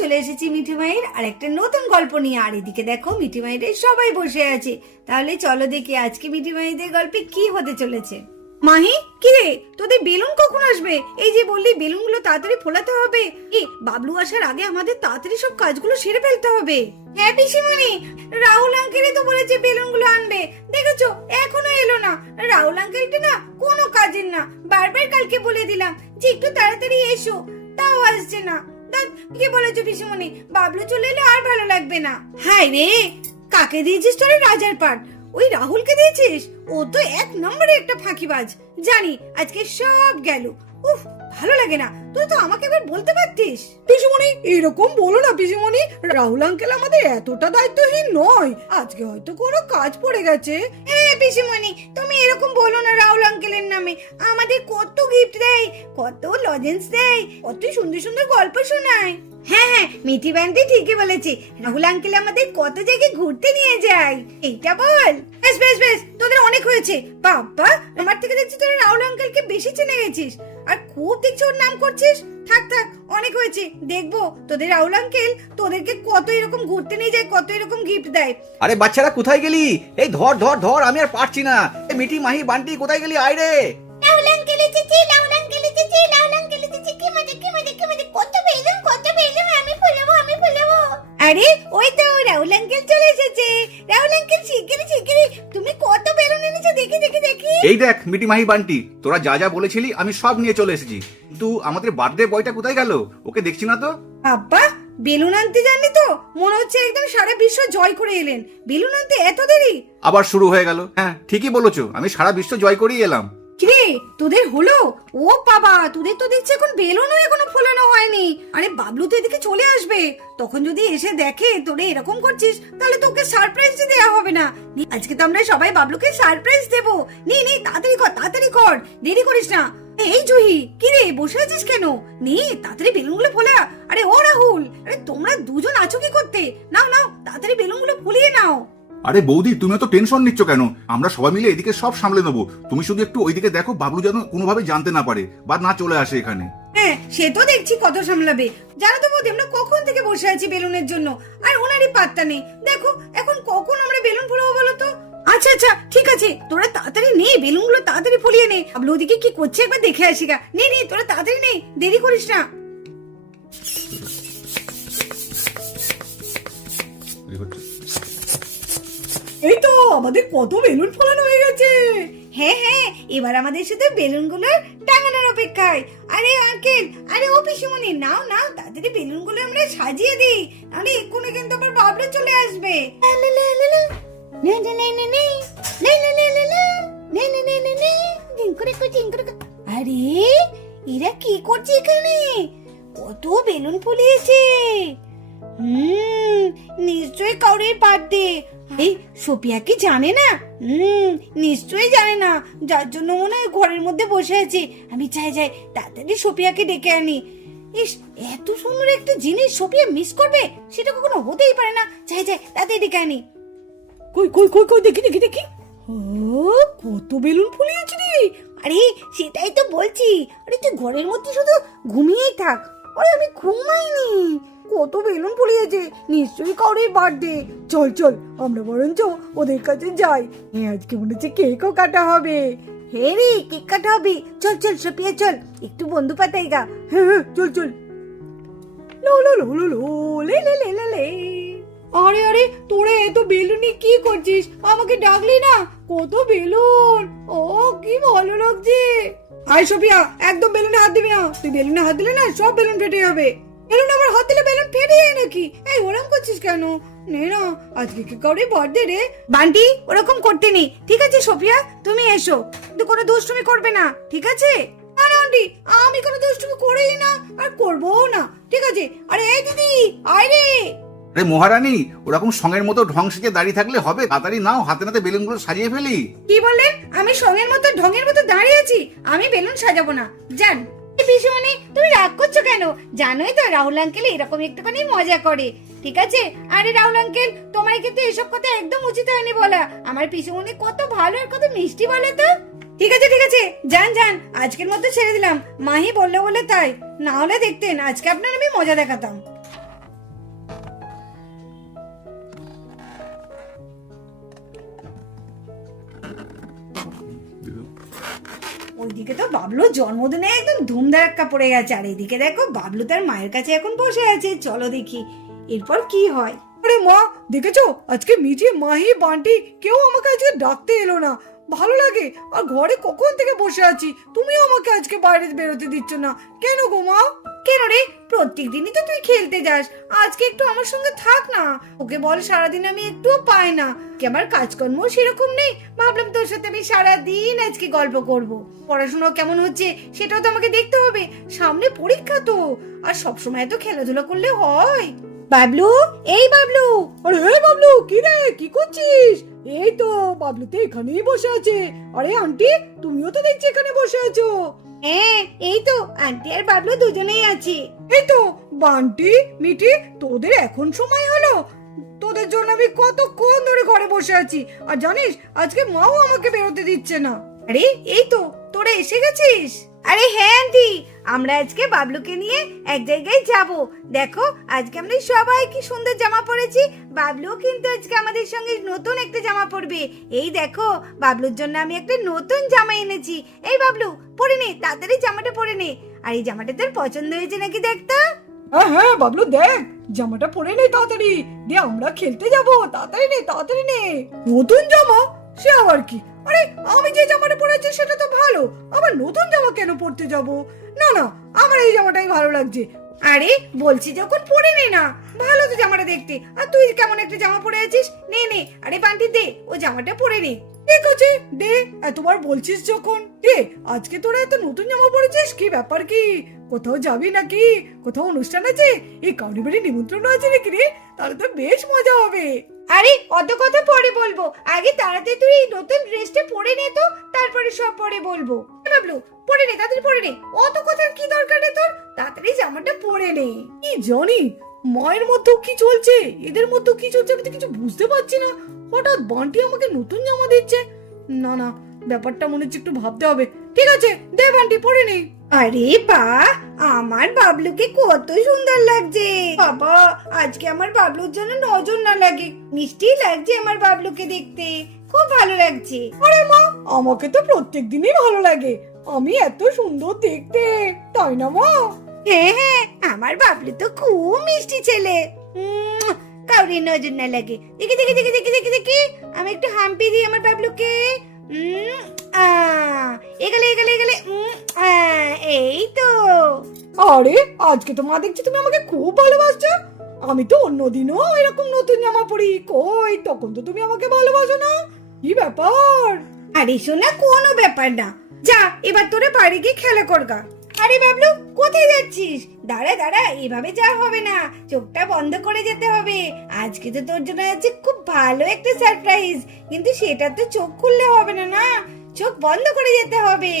চলে এসেছি মিঠি মায়ের আর একটা নতুন গল্প নিয়ে। আর এদিকে দেখো মিঠি মায়েদের সবাই বসে আছে। তাহলে চলো দেখি আজকে মিঠি মায়েদের গল্পে কি হতে চলেছে। মাহি, কি রে, তোদের বেলুন কখন আসবে? এই যে বললি বেলুনগুলো তাড়াতাড়ি ফোলাতে হবে। কি বাবলু আসার আগে আমাদের তাড়াতাড়ি সব কাজগুলো সেরে ফেলতে হবে। হ্যাঁ পিসিমণি, রাহুল আঙ্কেলই তো বলেছে বেলুনগুলো আনবে। দেখেছো এখনো এলো না। রাহুল আঙ্কেলটা না কোনো কাজের না, বারবার কালকে বলে দিলাম যে একটু তাড়াতাড়ি এসো, তাও আসছে না। কি বলেছো পিসিমণি, বাবলু চলে এলে আর ভালো লাগবে না। হাই রে, কাকে দিয়েছিস তোরে রাজার পাট? ওই রাহুলকে দিয়েছিস? ও তো এক নম্বরে একটা ফাঁকিবাজ। জানি আজকে সব গেল। উফ, ভালো লাগে না। তুই তো আমাকে এবার বলতে পারতিস। পিসিমণি এরকম বলো না পিসিমণি, রাহুল আঙ্কেল আমাদের এতটা দায়িত্বহীন নয়। আজকে হয়তো কোনো কাজ পড়ে গেছে। হ্যাঁ পিসিমণি, তুমি এরকম বলো না। রাহুল আঙ্কেলের নামে আমাদের কত গিফট দেয়, কত লজেন্স দেয়, কত সুন্দর সুন্দর গল্প শোনায়। হ্যাঁ হ্যাঁ, মিঠি ব্যান্ডি ঠিকই বলেছে। রাহুল আঙ্কেল আমাদের কত জায়গায় ঘুরতে নিয়ে যায়। এইটা বল। বেশ বেশ বেশ, তোদের অনেক হয়েছে। বাবা, আমার থেকে দেখছি তোরা রাহুল আঙ্কেলকে বেশি চিনে গেছিস আর খুব দেখছি ওর নাম করছিস। থাক থাক, অনেক হয়েছে। দেখবো তোদের রাহুল আঙ্কেল তোদেরকে কত এরকম ঘুরতে নিয়ে যায়, কত এরকম গিফট দেয়। আরে বাচ্চারা কোথায় গেলি? এই ধর ধর ধর, আমি আর পারছি না। এই মিঠি মাহি বান্টি কোথায় গেলি? আয় রে। রাহুল আঙ্কেল এসেছে, রাহুল আঙ্কেল এসেছে, রাহুল আঙ্কেল এসেছে। কি মজা কি মজা কি মজা, কত বেলুন কত বেলুন, আমি ফুলাবো আমি ফুলাবো। আরে ওই তো রাহুল আঙ্কেল চলে এসেছে। রাহুল আঙ্কেল শিগগিরই শিগগিরই, তুমি কত বেলুন এনেছো দেখি দেখি দেখি। এই দেখ মিঠি মাহি বান্টি, তোরা যা যা বলেছিলি আমি সব নিয়ে চলে এসেছি। কিন্তু আমাদের বার্থডে বয়টা কোথায় গেল? ওকে দেখছি না তো। আব্বা, বেলুন আনতে জানলি তো? মনে হচ্ছে একদম সারা বিশ্ব জয় করে এলেন। বেলুন আনতে এত দেরি? আবার শুরু হয়ে গেল। হ্যাঁ ঠিকই বলেছো, আমি সারা বিশ্ব জয় করেই এলাম। কিরে, তোদের হলো? ও বাবা, তোদের তো দেখছি এখন বেলুনও এখনো ফোলানো হয়নি। আরে বাবলু তো এদিকে চলে আসবে, তখন যদি এসে দেখে তোরে এরকম করছিস তাহলে তোকে সারপ্রাইজ দেওয়া হবে না। আজকে তো আমরা সবাই বাবলুকে সারপ্রাইজ দেবো। নে নে, তাড়াতাড়ি কর, দেরি করিস না। এই জুহি, কিরে বসে আছিস কেন? নে তাড়াতাড়ি বেলুনগুলো ফোলা। আরে ও রাহুল, আরে তোমরা দুজন আছো কি করতে? নাও নাও, তাড়াতাড়ি বেলুনগুলো ফুলিয়ে নাও। আরে বৌদি, তুমি তো টেনশন নিচ্ছ কেন? আমরা সবাই মিলে এদিকে সব সামলে নেবো। তুমি শুধু একটু ওইদিকে দেখো, বাবলু যেন কোনোভাবে জানতে না পারে বা না চলে আসে এখানে। হ্যাঁ, সে তো দেখছি কত সামলাবে। জানো তো বৌদি, আমরা কখন থেকে বসে আছি বেলুনের জন্য, আর ওনারই পাত্তা নেই। দেখো এখন কখন আমরা বেলুন ফোলাবো বলো তো? আচ্ছা আচ্ছা ঠিক আছে, তোরা তাড়াতাড়ি নে, বেলুনগুলো তাড়াতাড়ি ফুলিয়ে নে। বাবলু ওদিকে কি করছে একবার দেখে আসি গা। নে নে, তোরা তাড়াতাড়ি নে, দেরি করিস না। এই তো আমাদের কত বেলুন ফোলানো হয়ে গেছে। হ্যাঁ হ্যাঁ, এবার আমাদের সাথে বেলুনগুলো টাঙানোর অপেক্ষায়। আরে আঙ্কেল, আরে ও পিসিমণি, নাও নাও, তাড়াতাড়ি বেলুনগুলো আমরা সাজিয়ে দিই, নাহলে এক্ষুনি কিন্তু আবার বাবলু চলে আসবে। আরে এরা কি করছে এখানে? কত বেলুন ফুলিয়েছে। নিশ্চয়ই কাউরের বার্থডে। এই সোপিয়া কি জানে না? নিশ্চয়ই জানে না, যার জন্য মনে হয় ঘরের মধ্যে বসে আছে। আমি যাই তাড়াতাড়ি সোপিয়াকে ডেকে আনি। ইস, এত সুন্দর একটা জিনিস সোপিয়া মিস করবে? সেটা কখনো হতেই পারে না। যাই তাড়াতাড়ি ডেকে আনি। কই কই কই কই, দেখি দেখি দেখি। ও, কত বেলুন ফুলিয়েছে রে। আরে সেটাই তো বলছি। আরে তুই ঘরের মধ্যে শুধু ঘুমিয়েই থাক। আরে আমি ঘুমাইনি। কত বেলুন ফুলিয়েছে, নিশ্চয়ই কাউরের বার্থডে। চল চল, আমরা বরঞ্চ ওদের কাছে যাই। আজকে মনে হচ্ছে কেকও কাটা হবে। হে রে, কেক কাটা হবে। চল চল সোপিয়া চল, একটু বন্ধু পাতাই গা। হ্যাঁ হ্যাঁ, চল চল। লো লো লো লো লো, লে লে লে লে লে। আরে আরে, তোরা এত বেলুনে কি করছিস? আমাকে ডাকলি না? কত বেলুন, ও কি ভালো লাগছে। আয় সোফিয়া, একদম বেলুনে হাত দিবি না। তুই বেলুনে হাত দিলে না সব বেলুন ফেটে যাবে। বেলুন আমার হাত দিলে বেলুন ফেটে যায় নাকি? এই ওরকম করছিস কেন? নে না, আজকে কি কাউরে বার্থডে রে। বান্টি, ওরকম করতে নেই, ঠিক আছে? সোফিয়া তুমি এসো, কিন্তু কোনো দুষ্টুমি করবে না, ঠিক আছে? না না আন্টি, আমি কোনো দুষ্টুমি করেই না, আর করবোও না, ঠিক আছে? আরে এই দিদি, আয় রে। আরে মহারানী, ওরকম সঙ্গের মতো ঢং সেজে দাঁড়িয়ে থাকলে হবে? তাড়াতাড়ি নাও, হাতে নাতে বেলুনগুলো সাজিয়ে ফেলি। কি বললেন? আমি সঙ্গের মতো ঢঙের মতো দাঁড়িয়ে আছি? আমি বেলুন সাজাবো না, জান। পিসিমণি, তুমি রাগ করছো কেন? জানোই তো রাহুল আঙ্কেল এরকম একটুখানি মজা করে, ঠিক আছে? আরে রাহুল আঙ্কেল, তোমার কিন্তু এসব কথা একদম উচিত হয়নি বলা। আমার পিসিমণি কত ভালো আর কত মিষ্টি বলে তো। ঠিক আছে, যান, আজকের মতো ছেড়ে দিলাম। মাহি বললে বলে তাই, না হলে দেখতেন আজকে আপনার আমি মজা দেখাতাম। ওইদিকে তো বাবলুর জন্মদিনে একদম ধুমধারাক্কা পড়ে গেছে, আর এদিকে দেখো বাবলু তার মায়ের কাছে এখন বসে আছে। চলো দেখি এরপর কি হয়। আরে মা, দেখেছো আজকে মিঠি, মাহি, বান্টি কেউ আমাকে আজকে ডাকতে এলো না। ভালো লাগে। আর ঘরে কখন থেকে বসে আছি, তুমিও আমাকে আজকে বাইরে বেরোতে দিচ্ছ না কেন গো মা? কেন রে, প্রত্যেক দিনই তো তুই খেলতে যাস, আজকে একটু আমার সঙ্গে থাক না। ওকে বল সারাদিন আমি একটুও পাই না, কি আমার কাজকর্ম সেরকম নেই। ভাবলাম তোর সাথে আমি সারাদিন আজকে গল্প করব। পড়াশোনা কেমন হচ্ছে সেটাও তো আমাকে দেখতে হবে, সামনে পরীক্ষা তো। আর সবসময় তো খেলাধুলা করলে হয়? বাবলু, এই বাবলু। আরে এই বাবলু, কি রে, কি করছিস? এই তো বাবলু তো এখানেই বসে আছে। আরে আন্টি, তুমিও তো দেখছি এখানে বসে আছো। হ্যাঁ, এই তো আন্টি আর বাবলু দুজনেই আছি। এই তো বান্টি, মিঠি, তোদের এখন সময় হলো? তোদের জন্য আমি কতক্ষণ ধরে ঘরে বসে আছি। আর জানিস আজকে মাও আমাকে বেরোতে দিচ্ছে না। আরে এই তো তোরা এসে গেছিস। আরে হ্যাঁ আন্টি, আমরা আজকে বাবলুকে নিয়ে এক জায়গায় যাব। দেখো আজকে আমরা সবাই কি সুন্দর জামা পরেছি। বাবলু কিন্তু আজকে আমাদের সঙ্গে নতুন একটা জামা পরবে। এই দেখো বাবলুর জন্য আমি একটা নতুন জামা এনেছি। এই বাবলু, পরে নে, তাড়াতাড়ি জামাটা পরে নে। আর এই জামাটা তোর পছন্দ হয়েছে নাকি দেখতো? হ্যাঁ হ্যাঁ বাবলু, দেখ জামাটা পরে নে তাড়াতাড়ি, দিয়ে আমরা খেলতে যাব। তাড়াতাড়ি নে, তাড়াতাড়ি নে। নতুন জামা? সে আবার কি? আরে আমি যে জামাটা পরেছি সেটা তো ভালো, আবার নতুন জামা কেন পরতে যাব? না না, আমার এই জামাটাই ভালো লাগছে। আরে বলছি যখন পরে নে না, ভালো তো জামাটা দেখতে। আর তুই কেমন একটা জামা পরে আছিস, নে নে। আরে বান্টি দে, ও জামাটা পরে নে। ঠিক আছে দে, এতবার বলছিস যখন দে। আজকে তোরা এত নতুন জামা পরেছিস, কি ব্যাপার কি? কোথাও যাবি নাকি? কোথাও অনুষ্ঠান আছে? এই কাউরি বাড়ি নিমন্ত্রণ আছে নাকি রে? তাহলে তো বেশ মজা হবে। আরে অত কথা পরে বলবো, আগে তাড়াতাড়ি তুই এই নতুন ড্রেসটা পরে নে তো, তারপরে সব পরে বলবো। এ বাবলু, পরে নে, তাড়াতাড়ি পরে নে। অত কথার কি দরকার রে তোর? তাড়াতাড়ি জামাটা পরে নে। কি জানি মায়ের মধ্যেও কি চলছে, এদের মধ্যেও কি চলছে, আমি তো কিছু বুঝতে পারছি না। হঠাৎ বান্টি আমাকে নতুন জামা দিচ্ছে। না না, ব্যাপারটা মনে হচ্ছে একটু ভাবতে হবে। ঠিক আছে দে বান্টি, পরে নে। আরে বা, আমার বাবলুকে কত সুন্দর লাগছে। বাবা, আজকে আমার বাবলুর জন্য নজর না লাগে, মিষ্টি লাগছে আমার বাবলুকে দেখতে, খুব ভালো লাগছে। আরে মা, আমাকে তো প্রত্যেক দিনই ভালো লাগে, আমি এত সুন্দর দেখতে, তাই না মা? হ্যাঁ হ্যাঁ, আমার বাবলু তো খুব মিষ্টি ছেলে। কাউরি নজর না লাগে। দেখি দেখি দেখি দেখি দেখি দেখি, আমি একটু হাম্পি দিই আমার বাবলুকে। এগেলে এগেলে এগেলে, এই তো। আরে আজকে তো মা দেখছি তুমি আমাকে খুব ভালোবাসছো। আমি তো অন্যদিনও এরকম নতুন জামা পরি, কই তখন তো তুমি আমাকে ভালোবাসো না। কি ব্যাপার? আরে শোনা, কোনো ব্যাপার না। যা এবার তোরা বাইরে গিয়ে খেলা করগা। আরে বাবলু, কোথায় যাচ্ছিস? দাঁড়া দাঁড়া, এভাবে যা হবে না, চোখটা বন্ধ করে যেতে হবে। আজকে তো তোর জন্য আছে খুব ভালো একটা সারপ্রাইজ, কিন্তু সেটা তো চোখ খুললে হবে না, না চোখ বন্ধ করে যেতে হবে।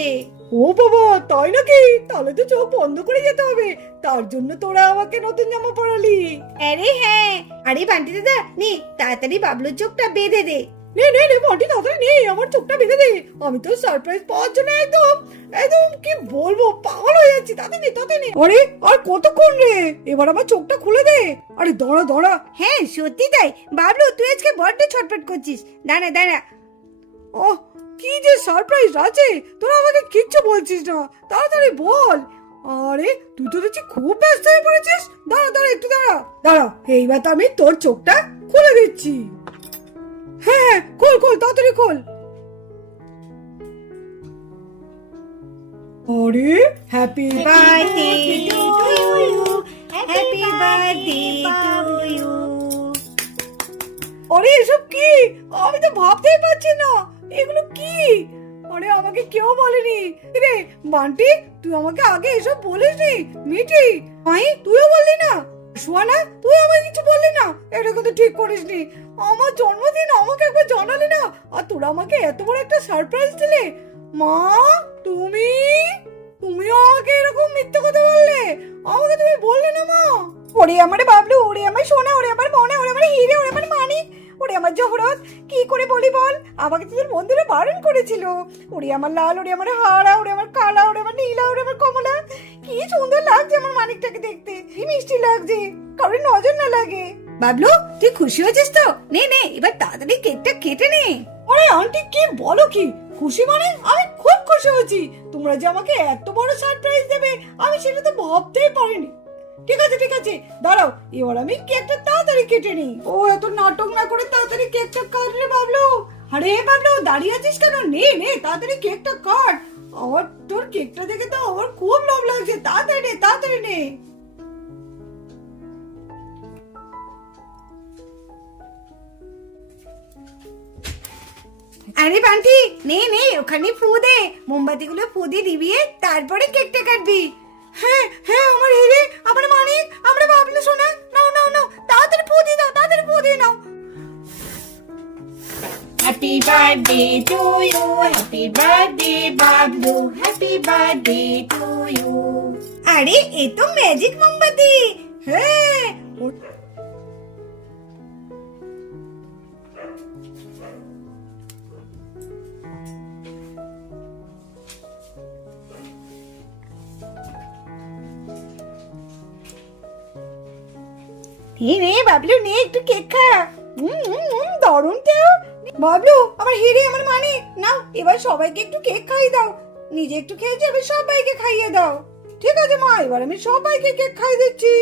ও বাবা, তাই নাকি? তাহলে তো চোখ বন্ধ করে যেতে হবে, তার জন্য তোরা আমাকে নতুন জামা পরালি। আরে হ্যাঁ, আরে বান্টি দাদা নে, তাড়াতাড়ি বাবলুর চোখটা বেঁধে দে। নে নে নে বান্টি, তাড়াতাড়ি নে, আমার চোখটা বেঁধে দে। আমি তো সারপ্রাইজ পাওয়ার জন্য একদম একদম কি বলবো, পাগল হয়ে যাচ্ছি। তাড়াতাড়ি নে, তাড়াতাড়ি নে। আরে আর কতক্ষণ রে, এবার আমার চোখটা খুলে দে। আরে দাঁড়া দাঁড়া। হ্যাঁ সত্যি তাই বাবলু, তুই আজকে বড্ড ছটফট করছিস। দাঁড়া দাঁড়া। ওহ, কি যে সারপ্রাইজ আছে, তোরা আমাকে কিচ্ছু বলছিস না, তাড়াতাড়ি বল। আরে তুই তো দেখছি খুব ব্যস্ত হয়ে পড়েছিস। দাঁড়া দাঁড়া, একটু দাঁড়া দাঁড়া, এইবার তো আমি তোর চোখটা খুলে দিচ্ছি। হ্যাঁ হ্যাঁ, খোল খোল, তাড়াতাড়ি খোল। আরে happy birthday to you, happy birthday to you. আরে এসব কি? আমি তো ভাবতেই পারছি না এগুলো কি। আরে আমাকে কেউ বলেনি রে। বান্টি, তুই আমাকে আগে এসব বলিসনি। মিঠি, মাই, তুইও বললি না। সোয়ানা, তুই আমাকে কিছু বললি না। এটা কিন্তু ঠিক করিসনি। আমার জন্মদিন আমাকে একবার জানালি না, আর তোরা আমাকে এত বড় একটা সারপ্রাইজ দিলে। মা, তুমিও আমাকে এরকম মিথ্যে কথা বললে। আমাকে তুমি বললে না মা। ওরে আমার বাবলু, ওরে আমার সোনা, ওরে আমার মনে, ওরে আমার হিরে, ওরে আমার মানিক, ওরে আমার জহরত, কি করে বলি বল? আমাকে তোদের বন্ধুরা বারণ করেছিল। ওরে আমার লাল, ওরে আমার হারা, ওরে আমার কালা, ওরে আমার নীলা, ওরে আমার কমলা। কি সুন্দর লাগছে আমার মানিকটাকে দেখতে, কি মিষ্টি লাগছে, কারোর নজর না লাগে। বাবলু, তুই খুশি হয়েছিস তো? নে নে, এবার তাড়াতাড়ি কেকটা কেটে নে। আরে আন্টি, কি বলো কি? খুশি মানে আমি খুব খুশি হয়েছি। তোমরা যে আমাকে এত বড় সারপ্রাইজ দেবে আমি সেটা তো ভাবতেই পারিনি। ঠিক আছে ঠিক আছে, দাঁড়াও এবার আমি কেকটা তাড়াতাড়ি কেটে নিই। ও এত নাটক না করে তাড়াতাড়ি কেকটা কাট রে বাবলু। আরে বাবলু দাঁড়িয়ে আছিস কেন? নে নে তাড়াতাড়ি কেকটা কাট। আমার তোর কেকটা দেখে তো আমার খুব লোভ লাগছে। তাড়াতাড়ি নে তাড়াতাড়ি নে। আরে বান্টি, নে নে ওখানে ফু দে, মোমবাতিগুলো ফু দিয়ে দিবি, তারপরে কেকটা কাটবি। হ্যাঁ হ্যাঁ, আমার হিরে, আমার মানিক, আমরা বাবলু সোনা, নাও নাও নাও তাড়াতাড়ি ফু দিয়ে দাও, তাড়াতাড়ি ফু দিয়ে নাও। Happy birthday to you, happy birthday Bablu, happy birthday to you। আরে এ তো ম্যাজিক মোমবাতি। হ্যাঁ নে নে বাবলু, নে একটু কেক খা। দারুণ তো বাবলু, আমার হিরে, আমার মানিক, নাও এবার সবাইকে একটু কেক খাইয়ে দাও। নিজে একটু খেয়েছি, এবার সবাইকে খাইয়ে দাও। ঠিক আছে মা, এবার আমি সবাইকে কেক খাইয়ে দিচ্ছি।